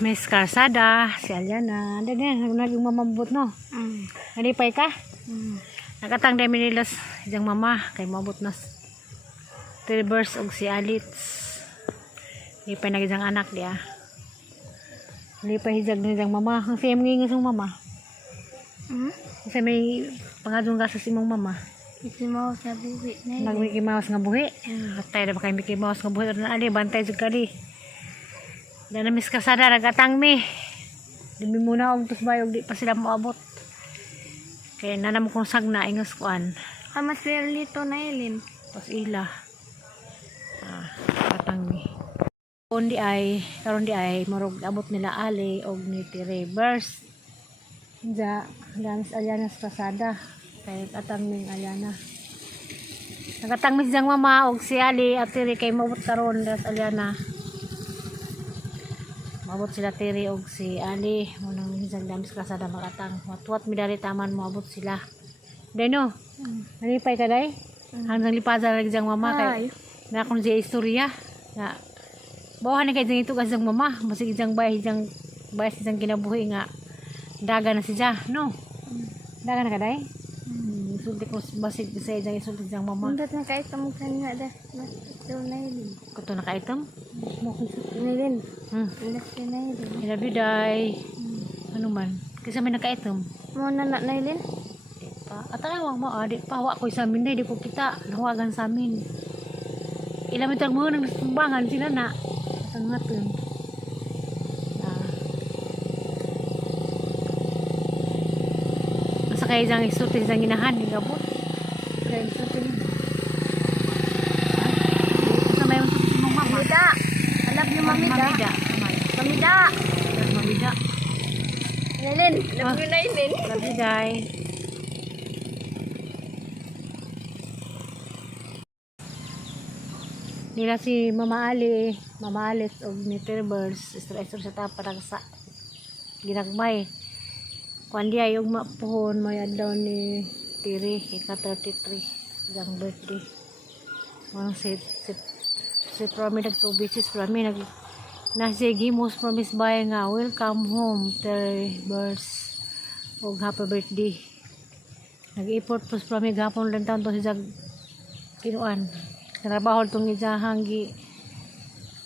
Miss Karsada, si Aliana. Ada din, naging mamabot no. Nalipay ka? Nakatang dami nilas isang mama kay mabot na Tilbers og si Alits. Lipay na isang anak dia. Lipay hijag na isang mama. Ang siya mga isang mama. Kasi may pangadong gasa si mong mama. Mickey Mouse na buhi na Nag Mickey Mouse nga buhi. Hatay na ba kay Mickey Mouse nga buhi? Ali, bantay sa kali. Dahil na Miss Karsada, nagatang mi. Dimi muna og tusbayog, di pa sila moabot. Kaya nanam kong sagna, ingas kuan. Mas lito na ilin. Pas ila. Nagatang mi. Karon di ay, marog abot nila Ali og ni Reverse. Diya, Miss Aliana sa Karsada. Kaya katang mi Aliana. Nagatang mi siyang mama og si Ali at Tiri kay mabot karon das Aliana. Mabot sila Tiri og si Ali. Munang isang Miss Karsada makatang. Watwat midali taman mabot sila. Deno, nalipay ka day? Hanggang lipasan lagi siyang mama kay na kung siya istorya. Na bawahan na kay siyang ito kasi siyang mama. Masig siyang bayas siyang kinabuhi nga. Daga na siya, no? Daga na ka day? Isulti ko basig sa iyang isulti siyang mama. Undot na kahit kamong kanya dah. Mas ito na ilin. Kato na ka-item? Na ilin. Undot ka na ilin. I love you, day. Ano man? Kasi may naka-item. Muna na ilin. At alawang mo, di pa hawa ko sa amin, di ko kita nawagan sa amin. Ilang mitang mga nang nasumbangan sila na. At ang natin. Masa kaya isang isulti isang inahan, hindi ka po. Kaya isulti nito. Masa may isulti mong mama? Mamida. Alam niyo mamida. Mamida. Mamida. Ilin. Alam niyo na ilin. Love you, day. Nila si Mama Ali, Mama Alice og ni Tilbers, istor sa taparang sa ginagmay. Kuan di ay og mapuhon may adlaw ni Tiri ika-33 ang birthday. Mang si Promi nagtubisis Promi nasigi most promise bay nga welcome home Tilbers og happy birthday. Nag-import pus Promi gapon lang taon to si kinuan. Trabaho tong isang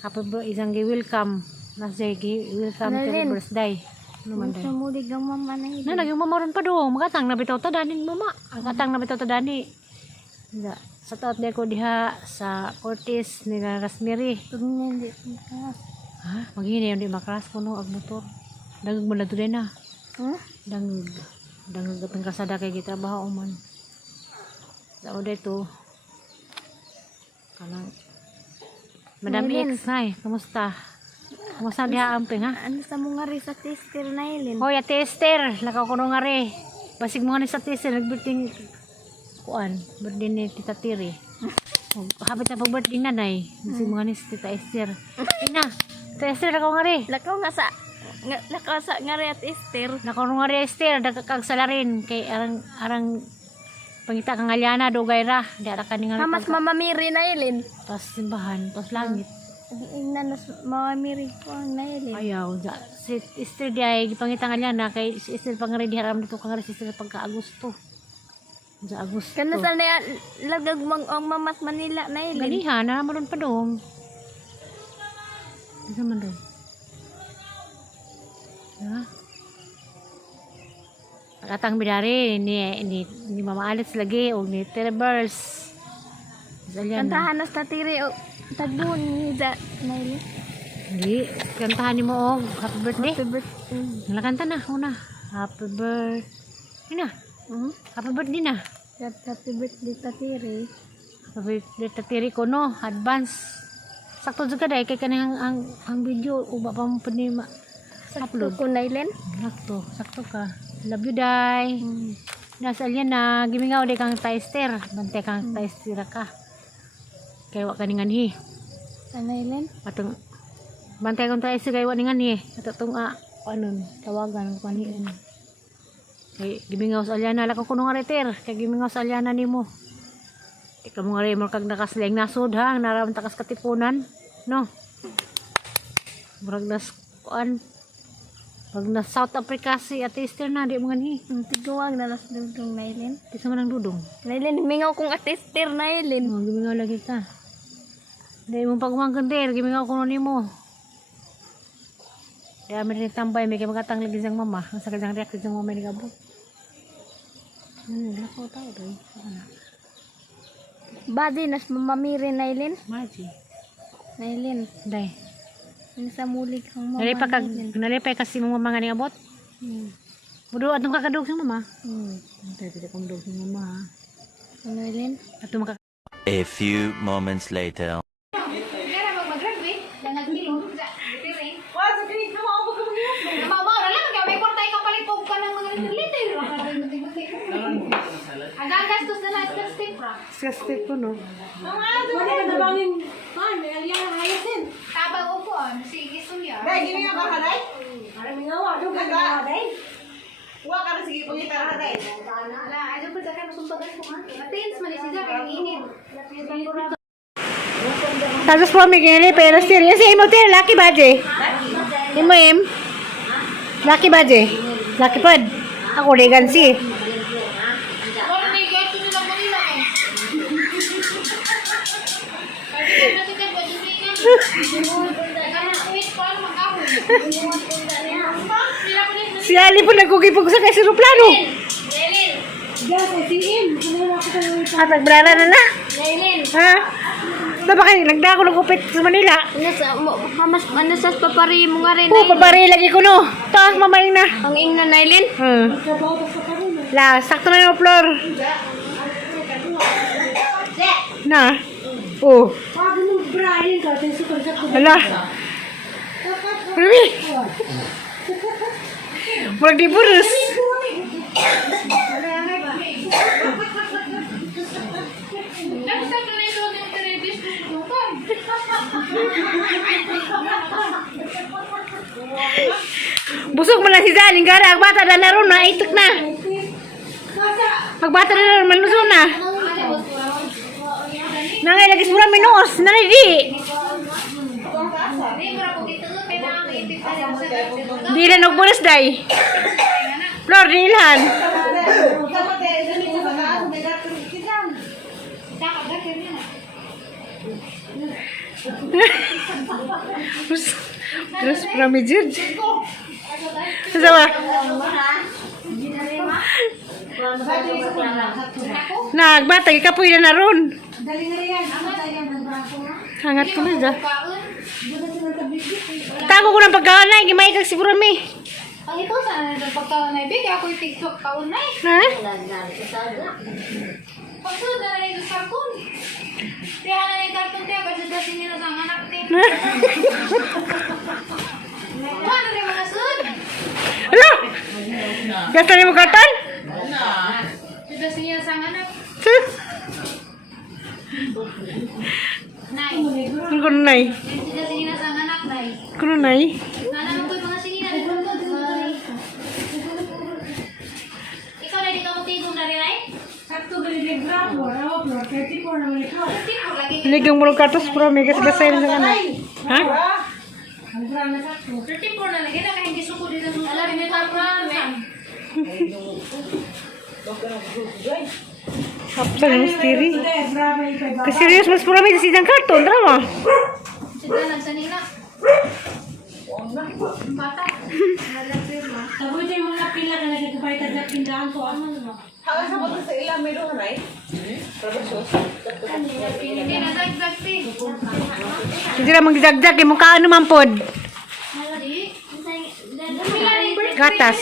happy birthday welcome na sige welcome to the birthday ano man day Sumudig ang mama na ilin. na naging mamaron pa do magatang na bitaw ta danin mama magatang na bitaw ta dani sa taot de ko diha sa Cortis ni Rosemary Hindi makas. ha magini yung di makras kuno ag motor dagag mo na tuloy na dangag atong kasada kay gitrabaho man sa oday to kanang Madam X, nay, kamusta? Kamusta diha amping ha? Ano sa mga rin sa tester na ilin? Hoy, Ate Esther, nakakuno nga re. Basig mo nga ni sa tester, nagbirthday kuan, birthday ni Tita Tiri. Habit na pag-birthday na, nay. Basig mo nga ni Tita Esther. Ina, Tita Esther, nakaw nga re. Lakaw sa nga rin at tester. Nakakuno nga re, Esther, nagkakag salarin. Kay arang pangita kang Aliana, dugay ra. Di ara ka ni nga Mas mamamiri na ilin. pas simbahan, pas langit. Inanos mamamiri ko na ilin. Ayaw, si Esther di ay gipangita nga Aliana kay si Esther pangari di haram dito kang si Esther pagka-Agosto. Sa Agosto. Kano sa na lagag ang mamas Manila na ilin. Ganihan, na naman pa dong. Ano man dong? Ha? Katang bidari ni Mama Alice lagi o ni Tilbers. Kantahan na sa tiri o tagbun ni da na ilin. Hindi, kantahan ni mo og happy birthday. Happy birthday. Nalakanta na, una. Happy birthday na. Happy birthday na. Happy birthday sa tiri. Happy birthday tatiri ko no, advance. Sakto jud kada kay kanang ang video uba pa mo pud ni upload. Ko na ilin. Sakto ka. Love you, day. Nasa Aliana, gimingaw day kang tester. Bantay kang tester ka. Kaya wa kaningan hi. Ano ilin? Atong bantay kang tester kay wa ningan hi. Atong ano tawagan ko ni. Kay gimingaw sa Aliana la ko kuno nga reter. Kay gimingaw sa Aliana nimo. Ikaw mo nga rin mo kag nakasleng nasod ha. Naram takas katipunan. No? Murag nas kuan Pag na South Africa si Ate Esther na, di mo gani. Tiguwag na las dudong Nailin. Di sa manang dudong. Nailin, mingaw kong atester Nailin. Oh, gimingaw lagi ta. Di mo pagmanggan der, gimingaw ko ni mo. Di amin rin tambay, may magatang lagi siyang mama. Ang sakit siyang reaction siyang mama ni Gabo. Lako tao doy. Badi, nas mamamiri Nailin. Maji. Nailin, Day. sa mulig kang mama. Nalipay kasi mong mama nga ni abot. Mudo atong kakadog sa mama. Tay pili kong dog sa mama. Ha? Nailin. Atong maka A few moments later. Hanggang gastos na lang sa stipra. Disgusting ko no. Tabang upo, sige suya. Dai, gini nga ba dai? Wa ka na sige pangita dai. Ala, ayo pa jakan sumbagan ko ha. Atins man siya kay init. Tapos po may gini pero serious imo te lucky baje. Imo Lucky baje. Lucky pod. Ako di gansi. Si Ali po nagkukipog sa kasi aeroplano. At nagbrana na. Ha? Diba kayo, nagdako ng upit sa Manila. Ano sa papari mo nga rin. Papari lagi ko no. Taas mamay na. Ang ingna Nailin. La, sakto na yung floor. Na. Hala. Rumi. Murag di burus. Busog mo lang si Zaling gara. Ang bata na naroon na. Itok na. Magbata na naroon. Malusong na. Nangay lagi mura minuos. Nalidi. Di na nagburas day. Flor, di ilhan. Terus pramijid. Sama. Nagbatag ikapoy na naroon. Hangat ko na dyan. Tago ko ng pagkaanay. Gimay kag siguro mi. Ang ito sa pagkaunay, big ako yung TikTok kaunay. Ha? Pagsunod na rin sa karton. Kaya na yung karton tayo, kasi dasi nila sa anak tayo. Ano rin mga sud? Ano? Gasta niyo mo karton? Dasi nila sa anak. Sus. Nay. Kuno nay. Dasi nila sa anak, nay. Kuno nay. Nana mo mga singina rin po. Ikaw na dito mo tigong na rin, ay? Ligang mo ng kartos pero may gasgasay na sa kanan. Ha? 34 na lagi na kahit gisuko dito sa alam ni Tapra. Kapsa ng misteri. Kasi serius mas pura may sidang karton. Drama. Sila nagsanina. Bata. Tabuti yung mga pila ka nagkakapay tagnak pindahan ko. Haga sa pagka sa ilang may doon ay. Trabasos. Hindi na dagdag. Hindi na magdagdag. Yung mukha ano man pod. Gatas.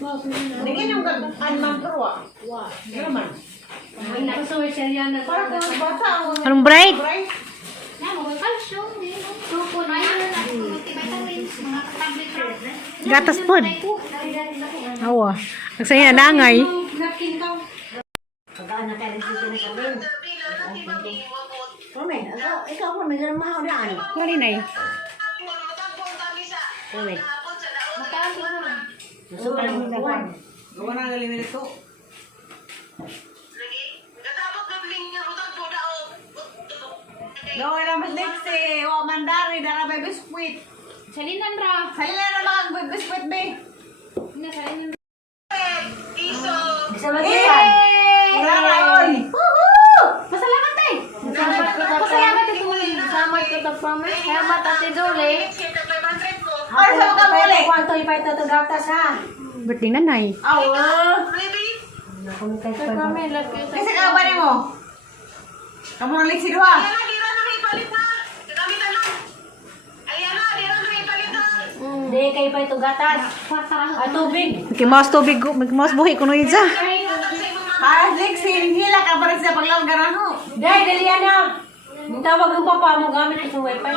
Hindi yung anman perwa. Ganaman. Nakasaway siya yan na Para kung bata ang Anong bright? Na mo calcium din. Suko na yan na vitamins mga tablet. Gatas pod. Awa. Nagsaya na nangay. Ikaw po, may ganang mahal daan. Wali na eh. gawa na galing nito. No, wala mas next eh. O, mandari, dara may biskuit. Salinan ra. Salila na mga biskwit, be. Ina, salinan. Bisa mag-iwan. Raon. Woohoo! Pasalamat eh. Pasalamat ito. Salamat ko ta promise. Salamat Ate Julie. Ay, saan ka muli? Kwanto ipahita ito gatas ha. Birthday nanay. Awa. Nakumitay Sa pa. kami, love you. Kasi ka ba mo? Kamu nang liksi doha. Hindi kayo pa ito gatas. At tubig. Kimaos tubig ko, magkimaos buhi ko no idza. Ah, liksi. Hila ka pa rin sa paglanggaran ho. Dahil, dali na. Tawag ng papa mo gamit ito wifi.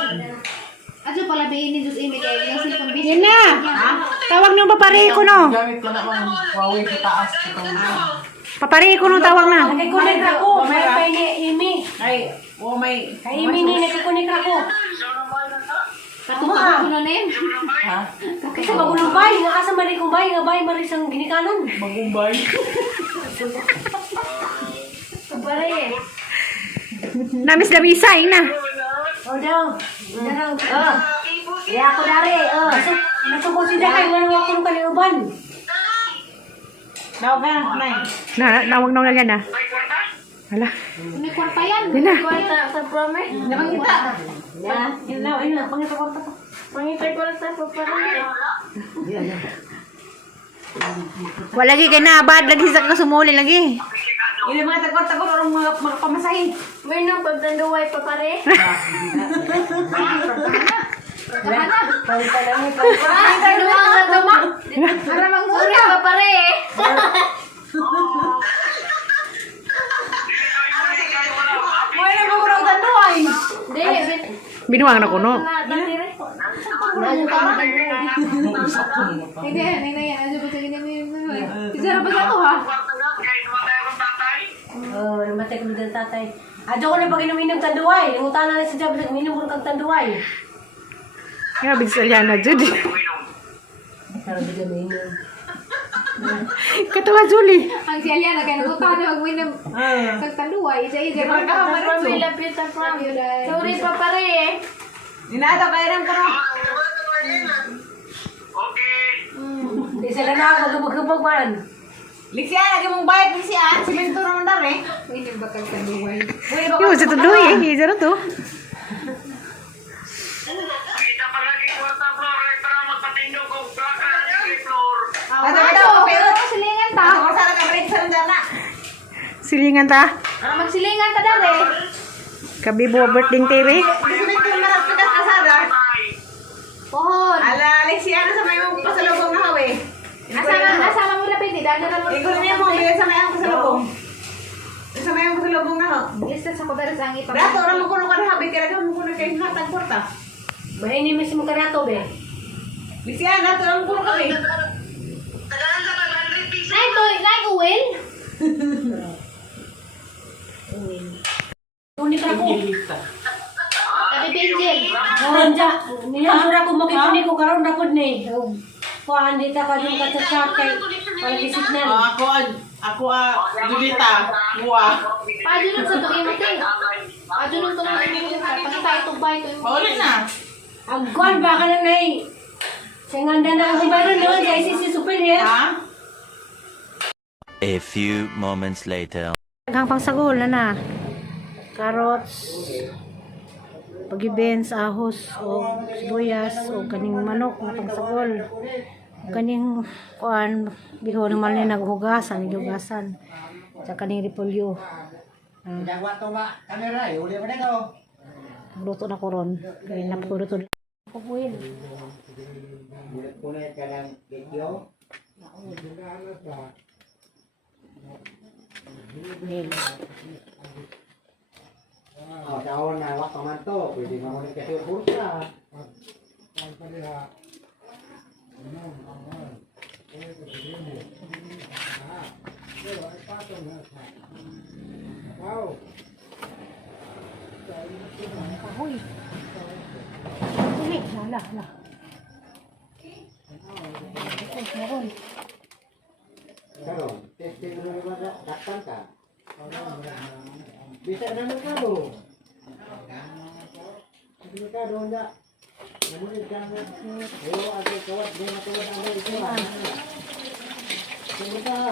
Ajo pala biin ni Diyos Imi kay yung cellphone busy. Yan na. Tawag nung papari ko no. Gamit ko na man. Huawei sa taas. Papari ko no tawag na. Nagkikunik ako. Wifi ni Imi. Ay, oh may... Kay Imi ni nagkikunik ako. Katungkad ko na rin. Ha? Kasi magulong bay. Nga asa mali kong bay. Nga bay maris ang ginikanan. Magumbay. Pare. Namis labisay na. O daw. Daw. Kaya ako dari. Nasukonsidahan nga nung ako nung kaliuban. Daw ka, nay. Nawag na yan na. Hala. May kwarta yan. Yan na. Kwarta sa promise. Nakakita. Yan. Yun na. Ayun na. Pangita ko pa. Pangitay ko lang sa paparin. Wala lagi kay naabad lagi sa kasumuli lagi. Ili mga tagor-tagor orang mga pamasahin. May nang pagdanduway pa pare. Pangita lang ni Ay, tanduwa nga tuma. Para mangsurya pa pare. Mo na magurong tanduay. Di, Binuang na ko no. Hindi, yan. Ano ba sige namin? Isara pa sa ako ha? Oo, namatay ko ng tatay. Adyo ko na pag inuminom tanduay. Yung utana na si Jab, nag-minom ko ng tanduay. Nga big salyana jud. Sabi ko minom. Katawa Julie. Ang siya na kaya nagutan na mag-win ng pagtanduay. Isa-isa. May love you sa prom. Sorry pa pare eh. Dinato kay ram ko no. Isa na na ako, gubag-gubag man. Liksi lagi mong bayad liksi simento naman dari. Hindi bakal tanduay. Uy, Yo sa tuloy eh. Hizaro to. Ato, Pero silingan ta. Ako sa ka break sa dana. Silingan ta. Para magsilingan ta dali. Kabibo birthday tiri. Simento na marap ka kasada. Pohon. Ala, liksi sa may mong pasalubong na hawe. Asama mo lapit. Dali na mo. Ikaw niya mo bilang sa may ang pasalubong. Sa may ang pasalubong na ho. Lista sa kuberes ang ipag. Dato orang mo kuno kada habi kaya mo kuno kay hatag porta. Maini mo si Mukarato, be. Liksi dato orang kuno kami. Nay, to, nay, uwin. Unik ako. Sabi Benjel. Karon dya. Nilagura ko makikunik ko karon na po ni. Kuhaan di ta ka yung katsatsak kay pag-isip na. Julita, buwa. Paano nun sa tuloy mo, Ting? Paano nun tuloy mo? Pagkita itong bahay ito. Paulit na. Agwan ba ka na nay? Singanda na ang humaro noon sa ICC Superior. Ha? A few moments later. Hanggang pangsagol na. Carrots. Pagibens, ahos, o sibuyas, o kaning manok na pangsagol. Kaning kuan bihon naman ni naghugasan, naghugasan. Sa kaning repolyo. Dagwa to nga kamera, uli mo na ko. Luto na ko ron. Kaya napuluto. Pupuin. Punay ka ng video. Oh, daon na wak man to, pwede mo ni kasi bursa. Ahoy. Dili, hala, hala. Karo, testing mo naman daktan ka. Bisa naman ka do. Bisa ka do na. Namunid ka na. Ayo, ate, kawat. Di matulad ang mga ito. Sumunta.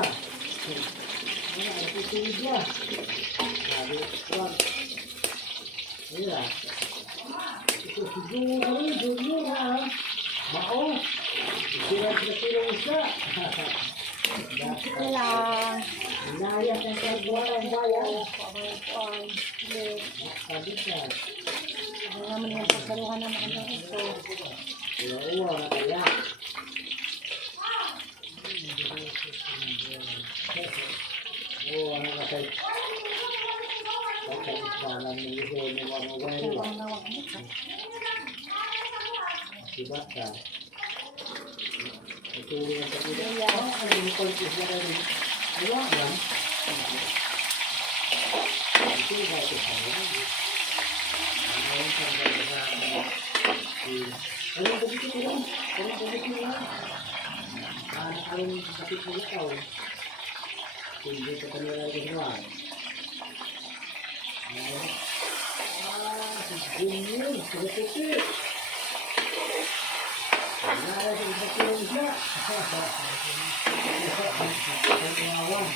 Ano, ang titigid niya. Sabi, kawat. Ayan. Ito si Junior ha. Mao. Sila sila isda. Wala. Inayat ang kagwa ang bayan. Sabi ka. Ano naman yung pagkaruhan ng mga ito. Uwa, nakaya. Oo, ano ka tayo? Okay, parang nilagay ng mga wala. Diba ka? Ito yung ang pagkita. Ano yung pagkita na rin? Ayaw lang. Ito yung ito sa mga. Ano yung pagkita na ano yung pagkita ko lang? Ano yung pagkita ko lang? Ano yung pagkita ko lang? Hindi ka kanila ginawa. Si Junior, sila puti. Nara sa iba ko lang siya. Ang kawawan.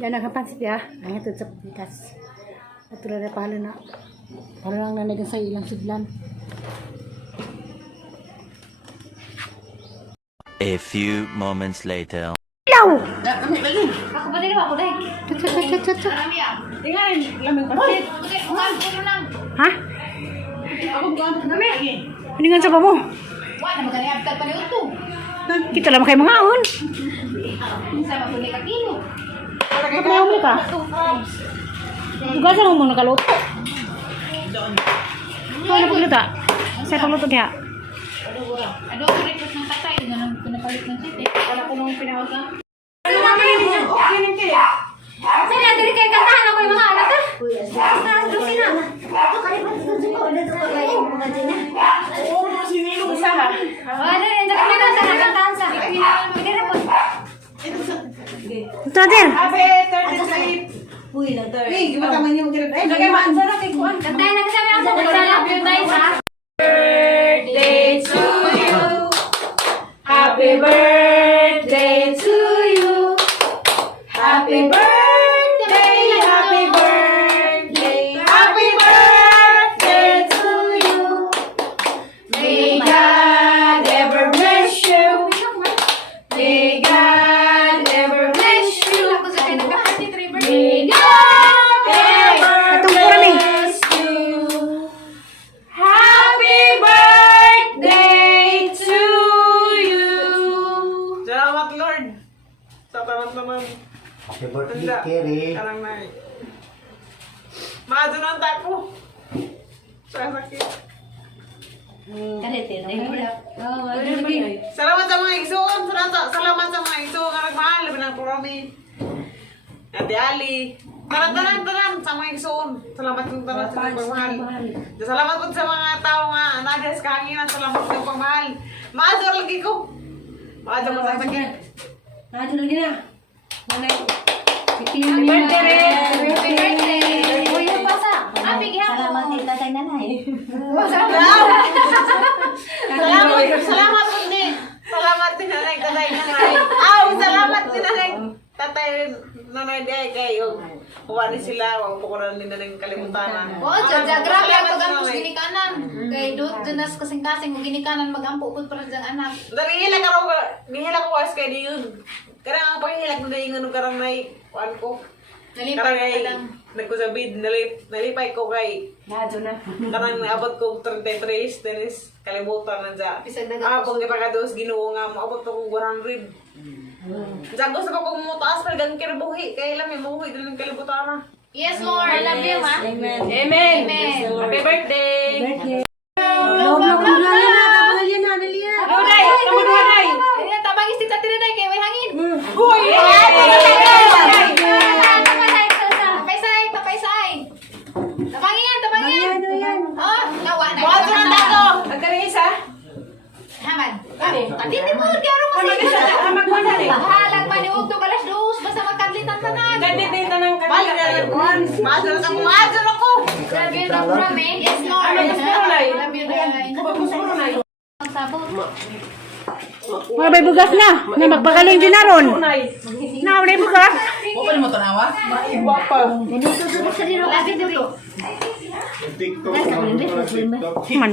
Yan nakapansit ya. Ay, ito sa pitas. Ito na pala na. Para lang nanagan sa ilang sidlan. A few moments later. Ilaw! Ako ba din ako dahil? Tut. Tingnan, lamig pasit. Okay, umalis ko na lang. Ha? Ako bukan lagi. Piningan sa pa mo. Wala, magkaniab ka pa ni Uto. Kita lang kayo mga ahon. Minsan magulit ka kilo. Ba't may umli ka? Ugasan mo muna kaluto. Ano pagluto? Sa pagluto diha? Ano ang request ng tatay? Ano ang pinapalit ng titi? Para ko nung pinawag ka? Ano naman yun? Okay lang kayo. Saan natin rin kayo kantahan ako yung mga anak ka? Oo, sinilong isa ha. Wala, hindi kami kantahan sa. Hindi na po. Ito natin. Happy 33. Hey, gimana man yung magkira? Eh, lagay maan sa rakin ko. Kantahan na kasama ako. Nagsalap yun tayo sa. Happy birthday to you. Happy birthday, happy birthday, happy birthday to you. May God ever bless you. May God ever bless you. May God ever bless you. Happy birthday to you. Salamat Lord. Sa taman-taman. Happy birthday, Kerry. Karang na. Maado na ang tapo. Sasakit. Salamat sa mga igsoon. Salamat sa mga igsoon. Karang mahal. Labi ng porami. Ate Ali. Tanan sa mga igsoon. Salamat kong tanan sa mga pagmahal. Salamat po sa mga tao nga. Nagas kahanginan. Salamat sa pagmahal. Maado lagi ko. Maado ko sa sakit. Ano lagi na? Manay. Happy birthday. Happy birthday! Uy, yung pasa. Happy gihapon. Salamat kay tatay nanay. Salamat po ni. Salamat din nanay, tatay nanay. Salamat din nanay. Tatay nanay di ay kayo. Huwani sila, huwag po ko na nila ng kalimutan. Oo, grabe ang pag-ampos ginikanan. Kay Dut, Jonas kasing-kasing mo ginikanan mag-ampo upod para dyan anak. Dali hila ko was kay diyon. Karang ang pahilak na yung ano karang may kuan ko. Nalipay Karang ka ay lang. nagkusabid, nalipay ko kay Nado na. karang abot ko 33 tenis kalimutan na dyan. Bisag dagat. Pag ipagados ginoo nga mo abot ko 100. Diyan gusto ko kung mutaas pa gang kirbuhi kay lang may buhi din ng kalibutan na. Yes, Lord. I love you, ma. Amen. Amen. Amen. Happy birthday. Luday. Ay, tabang istit at tinaday kay may hangin. Uy! Tapaysay. Tabangin yan. Oh, Madal ako, madal ako. Love you the promise. Yes, Lord. Ano gusto mo, Nay? Love you the Kapag gusto mo, Nay. sabot. Mga bay bugas na magpagaling din na ron. Nay. Na, wala bugas. TikTok. Man.